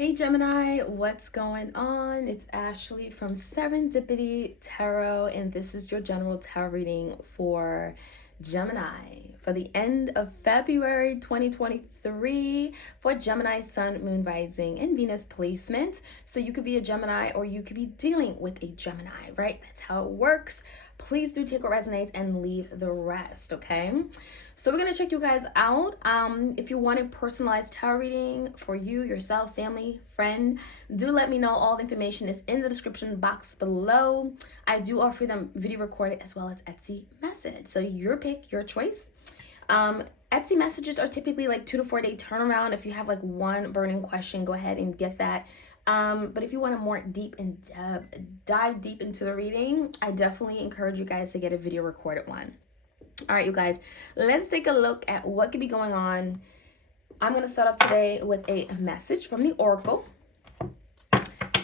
Hey Gemini, what's going on? It's Ashley from Serendipity Tarot, and this is your general tarot reading for Gemini for the end of February 2023 for Gemini Sun, Moon, Rising, and Venus placement. So you could be a Gemini or you could be dealing with a Gemini, right? That's how it works. Please do take what resonates and leave the rest, okay? So we're going to check you guys out. If you want a personalized tarot reading for you, yourself, family, friend, do let me know. All the information is in the description box below. I do offer them video recorded as well as Etsy message. So your pick, your choice. Etsy messages are typically like 2 to 4 day turnaround. If you have like one burning question, go ahead and get that. But if you want to more dive deep into the reading, I definitely encourage you guys to get a video recorded one. All right, you guys, let's take a look at what could be going on. I'm going to start off today with a message from the Oracle.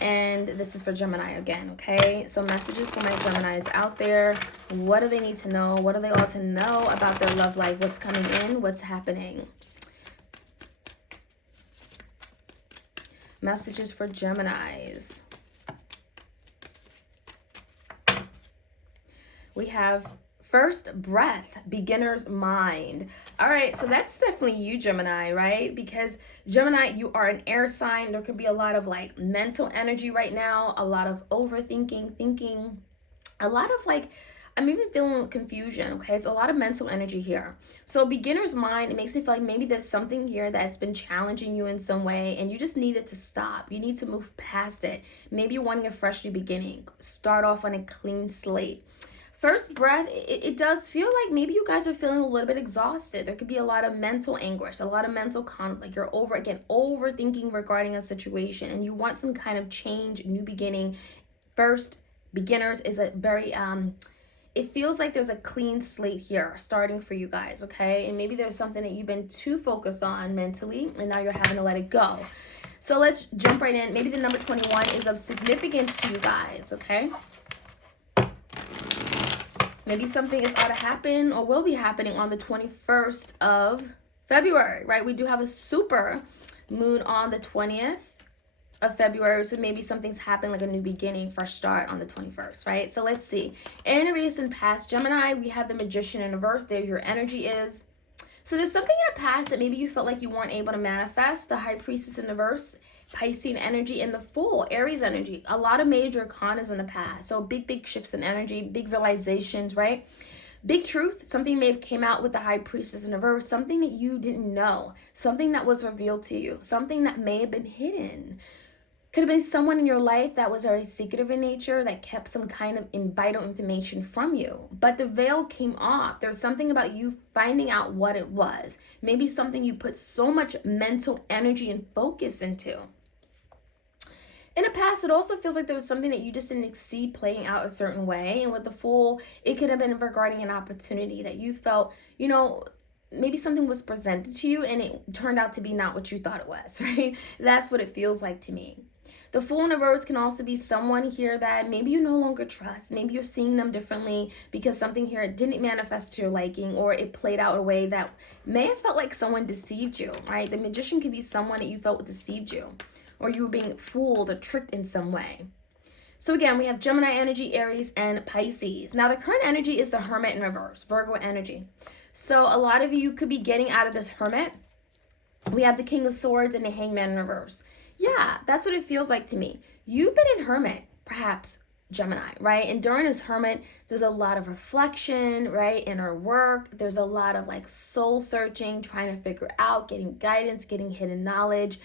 And this is for Gemini again, okay? So messages for my Geminis out there. What do they need to know? What do they all to know about their love life? What's coming in? What's happening? Messages for Geminis. We have first breath, beginner's mind. All right, so that's definitely you, Gemini, right? Because Gemini, you are an air sign. There could be a lot of like mental energy right now, a lot of overthinking, thinking, a lot of like, I'm even feeling confusion, okay? It's a lot of mental energy here. So beginner's mind, it makes me feel like maybe there's something here that's been challenging you in some way and you just need it to stop. You need to move past it. Maybe you're wanting a fresh new beginning. Start off on a clean slate. First breath, it does feel like maybe you guys are feeling a little bit exhausted. There could be a lot of mental anguish, a lot of mental conflict. You're overthinking regarding a situation and you want some kind of change, new beginning. First, beginners is a very, it feels like there's a clean slate here starting for you guys, okay? And maybe there's something that you've been too focused on mentally and now you're having to let it go. So let's jump right in. Maybe the number 21 is of significance to you guys, okay? Maybe something is about to happen or will be happening on the 21st of February, right? We do have a super moon on the 20th of February. So maybe something's happened, like a new beginning, fresh start on the 21st, right? So let's see. In a recent past, Gemini, we have the Magician in reverse. There your energy is. So there's something in the past that maybe you felt like you weren't able to manifest. The High Priestess in reverse, Piscean energy, and the Fool, Aries energy. A lot of major arcanas in the past. So big shifts in energy, big realizations, right? Big truth, something may have came out with the High Priestess in reverse, something that you didn't know, something that was revealed to you, something that may have been hidden. Could have been someone in your life that was very secretive in nature, that kept some kind of vital information from you. But the veil came off. There's something about you finding out what it was. Maybe something you put so much mental energy and focus into. In the past, it also feels like there was something that you just didn't see playing out a certain way. And with the Fool, it could have been regarding an opportunity that you felt, maybe something was presented to you and it turned out to be not what you thought it was, right? That's what it feels like to me. The Fool in reverse can also be someone here that maybe you no longer trust. Maybe you're seeing them differently because something here didn't manifest to your liking or it played out a way that may have felt like someone deceived you, right? The Magician could be someone that you felt deceived you or you were being fooled or tricked in some way. So again, we have Gemini energy, Aries, and Pisces. Now the current energy is the Hermit in reverse, Virgo energy. So a lot of you could be getting out of this Hermit. We have the King of Swords and the Hangman in reverse. Yeah, that's what it feels like to me. You've been in Hermit, perhaps Gemini, right? And during this Hermit, there's a lot of reflection, right? Inner work. There's a lot of like soul searching, trying to figure out, getting guidance, getting hidden knowledge,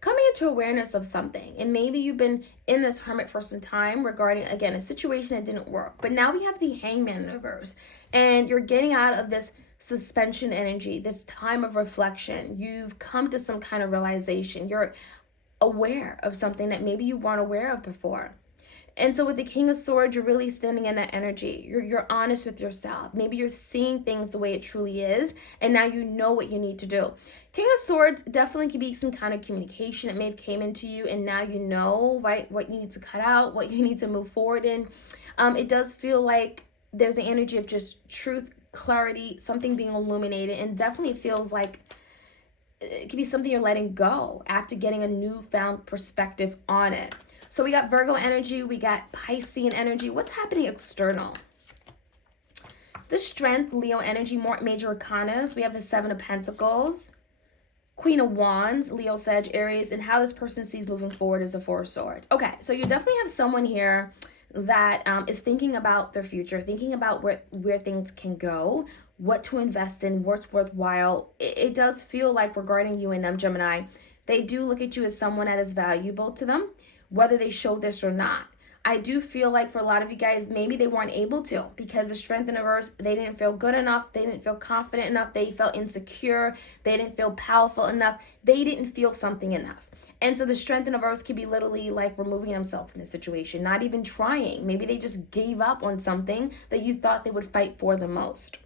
coming into awareness of something. And maybe you've been in this Hermit for some time regarding, again, a situation that didn't work. But now we have the Hangman in reverse. And you're getting out of this suspension energy, this time of reflection. You've come to some kind of realization. You're aware of something that maybe you weren't aware of before. And so with the King of Swords, you're really standing in that energy. You're honest with yourself. Maybe you're seeing things the way it truly is, and now you know what you need to do. King of Swords definitely could be some kind of communication that may have came into you, and now you know, right, what you need to cut out, what you need to move forward in. It does feel like there's the energy of just truth, clarity, something being illuminated, and definitely feels like it could be something you're letting go after getting a newfound perspective on it. So we got Virgo energy, we got Piscean energy. What's happening external? The Strength, Leo energy, more major arcanas. We have the Seven of Pentacles, Queen of Wands, Leo, Sag, Aries, and how this person sees moving forward is a Four of Swords. Okay, so you definitely have someone here that is thinking about their future, thinking about where things can go, what to invest in, what's worthwhile. It does feel like regarding you and them, Gemini, they do look at you as someone that is valuable to them, whether they show this or not. I do feel like for a lot of you guys, maybe they weren't able to because the Strength in reverse, they didn't feel good enough. They didn't feel confident enough. They felt insecure. They didn't feel powerful enough. They didn't feel something enough. And so the Strength in reverse could be literally like removing themselves from the situation, not even trying. Maybe they just gave up on something that you thought they would fight for the most.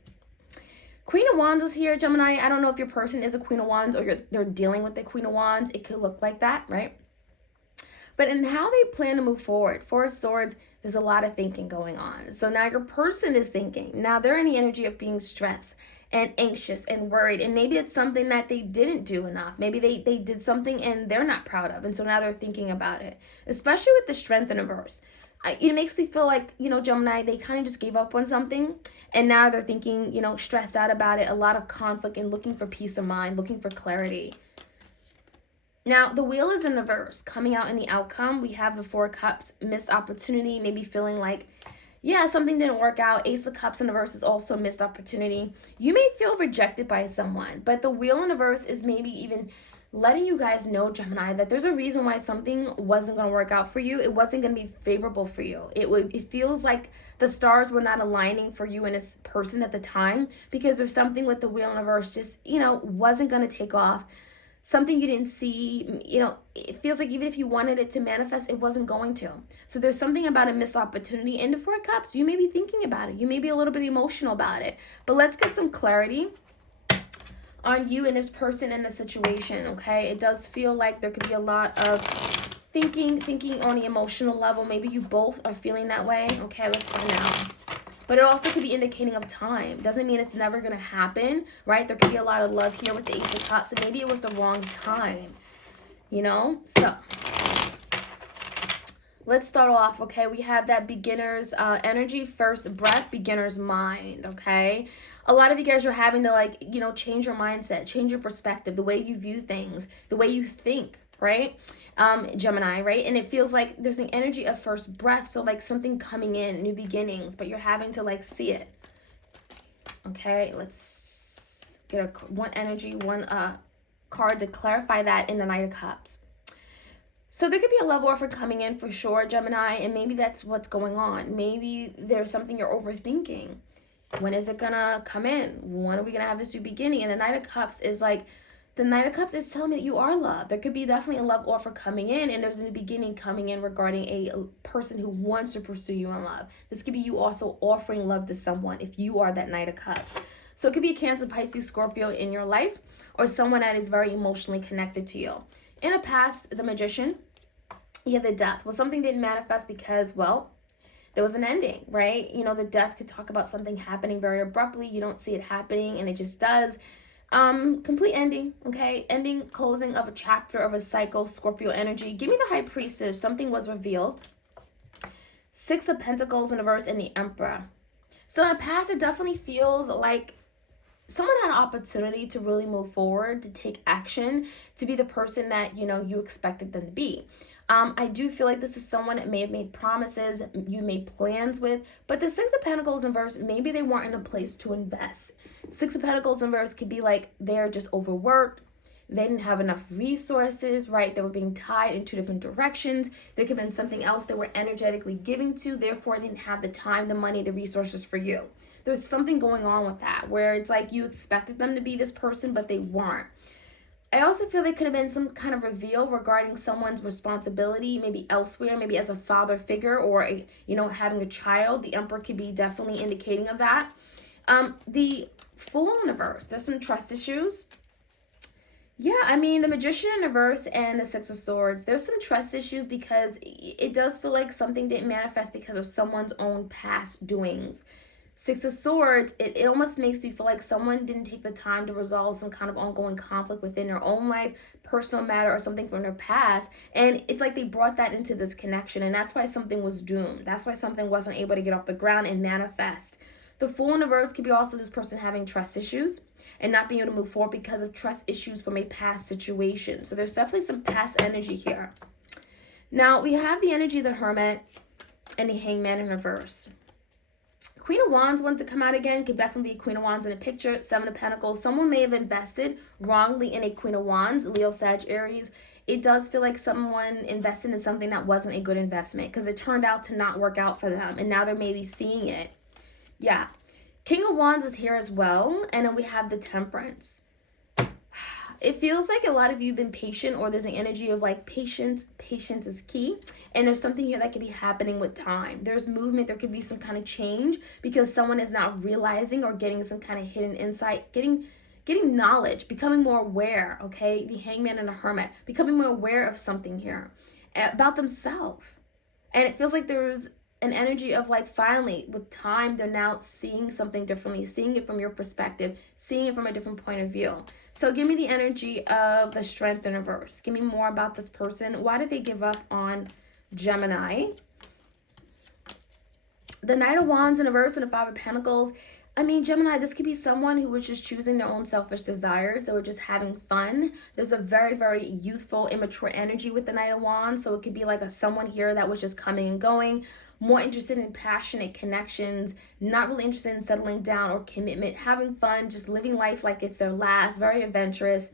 Queen of Wands is here, Gemini. I don't know if your person is a Queen of Wands or they're dealing with the Queen of Wands. It could look like that, right? But in how they plan to move forward, Four of Swords, there's a lot of thinking going on. So now your person is thinking. Now they're in the energy of being stressed and anxious and worried. And maybe it's something that they didn't do enough. Maybe they did something and they're not proud of. And so now they're thinking about it, especially with the Strength in reverse. It makes me feel like, Gemini, they kind of just gave up on something. And now they're thinking, stressed out about it, a lot of conflict and looking for peace of mind, looking for clarity. Now, the Wheel is in reverse. Coming out in the outcome, we have the Four of Cups, missed opportunity, maybe feeling like, yeah, something didn't work out. Ace of Cups in reverse is also missed opportunity. You may feel rejected by someone, but the Wheel in reverse is maybe even letting you guys know, Gemini, that there's a reason why something wasn't going to work out for you. It wasn't going to be favorable for you. It feels like the stars were not aligning for you and this person at the time because there's something with the Wheel in reverse just, wasn't going to take off. Something you didn't see, it feels like even if you wanted it to manifest, it wasn't going to. So there's something about a missed opportunity. And the Four of Cups, you may be thinking about it. You may be a little bit emotional about it. But let's get some clarity on you and this person in the situation, okay? It does feel like there could be a lot of thinking on the emotional level. Maybe you both are feeling that way. Okay, let's find out. But it also could be indicating of time. Doesn't mean it's never going to happen, right? There could be a lot of love here with the Ace of Cups. And maybe it was the wrong time, So let's start off, okay? We have that beginner's energy, first breath, beginner's mind, okay? A lot of you guys are having to, change your mindset, change your perspective, the way you view things, the way you think, right? Gemini, right? And it feels like there's an energy of first breath. So like something coming in, new beginnings, but you're having to see it. Okay, let's get one energy, one card to clarify that in the Knight of Cups. So there could be a love offer coming in for sure, Gemini, and maybe that's what's going on. Maybe there's something you're overthinking. When is it gonna come in? When are we gonna have this new beginning? And the Knight of Cups is like, the Knight of Cups is telling me that you are loved. There could be definitely a love offer coming in, and there's a new beginning coming in regarding a person who wants to pursue you in love. This could be you also offering love to someone if you are that Knight of Cups. So it could be a Cancer, Pisces, Scorpio in your life, or someone that is very emotionally connected to you. In the past, the Magician, the Death. Well, something didn't manifest because, there was an ending, right? The Death could talk about something happening very abruptly. You don't see it happening, and it just does. Complete ending, okay? Ending, closing of a chapter of a cycle, Scorpio energy. Give me the High Priestess. Something was revealed. Six of Pentacles in reverse and the Emperor. So in the past, it definitely feels like someone had an opportunity to really move forward, to take action, to be the person that, you expected them to be. I do feel like this is someone that may have made promises, you made plans with, but the Six of Pentacles in reverse, maybe they weren't in a place to invest. Six of Pentacles in reverse could be like they're just overworked. They didn't have enough resources, right? They were being tied in two different directions. There could have been something else they were energetically giving to, therefore didn't have the time, the money, the resources for you. There's something going on with that where it's like you expected them to be this person, but they weren't. I also feel there could have been some kind of reveal regarding someone's responsibility, maybe elsewhere, maybe as a father figure or, having a child. The Emperor could be definitely indicating of that. The Fool in reverse, there's some trust issues. Yeah, the Magician in reverse and the Six of Swords, there's some trust issues because it does feel like something didn't manifest because of someone's own past doings. Six of Swords, it almost makes you feel like someone didn't take the time to resolve some kind of ongoing conflict within their own life, personal matter, or something from their past. And it's like they brought that into this connection. And that's why something was doomed. That's why something wasn't able to get off the ground and manifest. The Fool in reverse could be also this person having trust issues and not being able to move forward because of trust issues from a past situation. So there's definitely some past energy here. Now, we have the energy of the Hermit and the Hangman in reverse. Queen of Wands wants to come out again. Could definitely be Queen of Wands in a picture. Seven of Pentacles. Someone may have invested wrongly in a Queen of Wands. Leo, Sag, Aries. It does feel like someone invested in something that wasn't a good investment because it turned out to not work out for them. And now they're maybe seeing it. Yeah. King of Wands is here as well. And then we have the Temperance. It feels like a lot of you have been patient, or there's an energy of like patience. Patience is key. And there's something here that could be happening with time. There's movement. There could be some kind of change because someone is not realizing or getting some kind of hidden insight, getting knowledge, becoming more aware, okay? The Hangman and the Hermit, becoming more aware of something here about themselves. And it feels like there's an energy of like finally with time they're now seeing something differently, seeing it from your perspective, seeing it from a different point of view. So give me the energy of the Strength in reverse. Give me more about this person. Why did they give up on Gemini? The Knight of Wands in reverse and the Five of Pentacles. I mean, Gemini, this could be someone who was just choosing their own selfish desires. They were just having fun. There's a very, very youthful, immature energy with the Knight of Wands. So it could be like someone here that was just coming and going, more interested in passionate connections, not really interested in settling down or commitment, having fun, just living life like it's their last, very adventurous,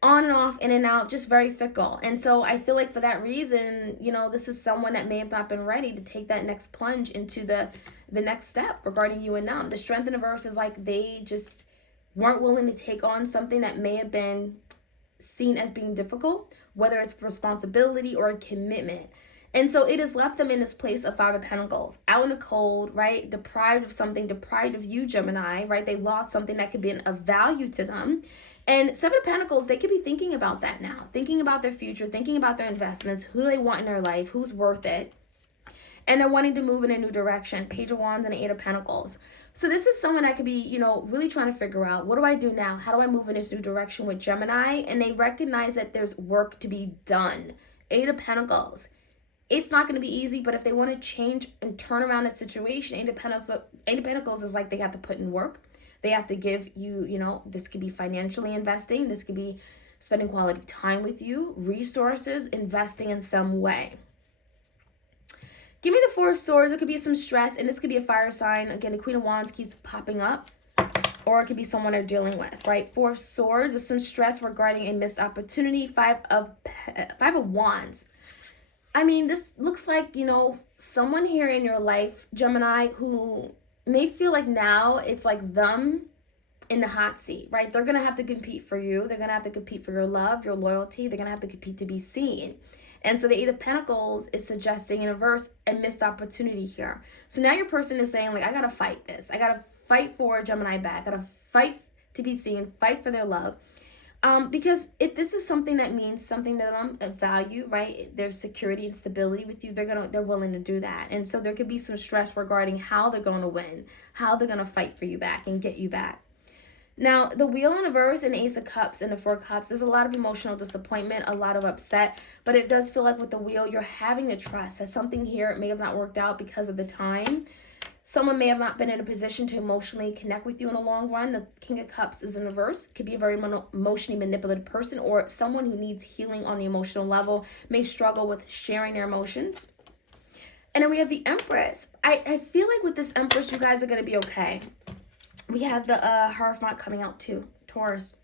on and off, in and out, just very fickle. And so I feel like for that reason, you know, this is someone that may have not been ready to take that next plunge into the next step regarding you and them. The Strength in reverse is like they just weren't willing to take on something that may have been seen as being difficult, whether it's responsibility or a commitment. And so it has left them in this place of Five of Pentacles, out in the cold, right? Deprived of something, deprived of you, Gemini, right? They lost something that could be of value to them. And Seven of Pentacles, they could be thinking about that now, thinking about their future, thinking about their investments, who do they want in their life, who's worth it. And they're wanting to move in a new direction. Page of Wands and the Eight of Pentacles. So this is someone that could be, you know, really trying to figure out, what do I do now? How do I move in this new direction with Gemini? And they recognize that there's work to be done. Eight of Pentacles. It's not going to be easy, but if they want to change and turn around that situation, Eight of Pentacles is like they have to put in work. They have to give you, you know, this could be financially investing. This could be spending quality time with you, resources, investing in some way. Give me the Four of Swords. It could be some stress, and this could be a fire sign. Again, the Queen of Wands keeps popping up, or it could be someone they're dealing with, right? Four of Swords, there's some stress regarding a missed opportunity. Five of Wands. I mean, this looks like, you know, someone here in your life, Gemini, who may feel like now it's like them in the hot seat, right? They're going to have to compete for you. They're going to have to compete for your love, your loyalty. They're going to have to compete to be seen. And so the Eight of Pentacles is suggesting in a verse a missed opportunity here. So now your person is saying, like, I got to fight this. I got to fight for Gemini back. I got to fight to be seen, fight for their love. Because if this is something that means something to them, a value, right? There's security and stability with you. They're willing to do that. And so there could be some stress regarding how they're going to win, how they're going to fight for you back and get you back. Now, the Wheel in reverse and Ace of Cups and the Four of Cups, there's a lot of emotional disappointment, a lot of upset, but it does feel like with the Wheel, you're having to trust that something here, it may have not worked out because of the time. Someone may have not been in a position to emotionally connect with you in the long run. The King of Cups is in reverse. Could be a very emotionally manipulative person, or someone who needs healing on the emotional level, may struggle with sharing their emotions. And then we have the Empress. I feel like with this Empress, you guys are going to be okay. We have the Hierophant coming out too, Taurus.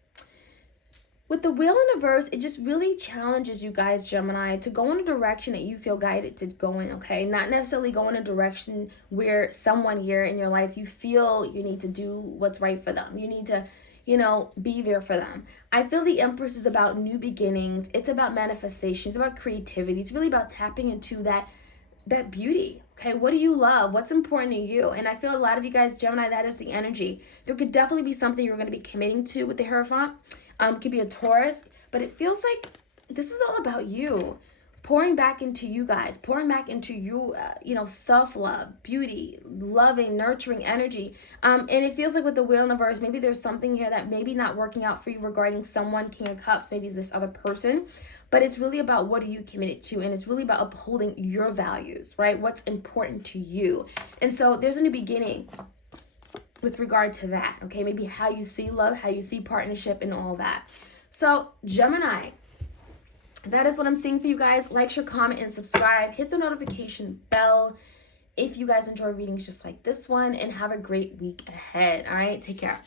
With the Wheel in reverse, it just really challenges you guys, Gemini, to go in a direction that you feel guided to go in, okay? Not necessarily go in a direction where someone here in your life, you feel you need to do what's right for them. You need to, you know, be there for them. I feel the Empress is about new beginnings. It's about manifestation. It's about creativity. It's really about tapping into that beauty. Okay, what do you love? What's important to you? And I feel a lot of you guys, Gemini, that is the energy. There could definitely be something you're going to be committing to with the Hierophant. Could be a Taurus, but it feels like this is all about you. pouring back into you guys, pouring back into you, self-love, beauty, loving, nurturing energy. And it feels like with the Wheel in reverse, maybe there's something here that maybe not working out for you regarding someone, King of Cups, maybe this other person. But it's really about what are you committed to, and it's really about upholding your values, right? What's important to you. And so there's a new beginning with regard to that, okay? Maybe how you see love, how you see partnership, and all that. So Gemini, that is what I'm seeing for you guys. Like, share, comment, and subscribe. Hit the notification bell if you guys enjoy readings just like this one, and have a great week ahead. All right, take care.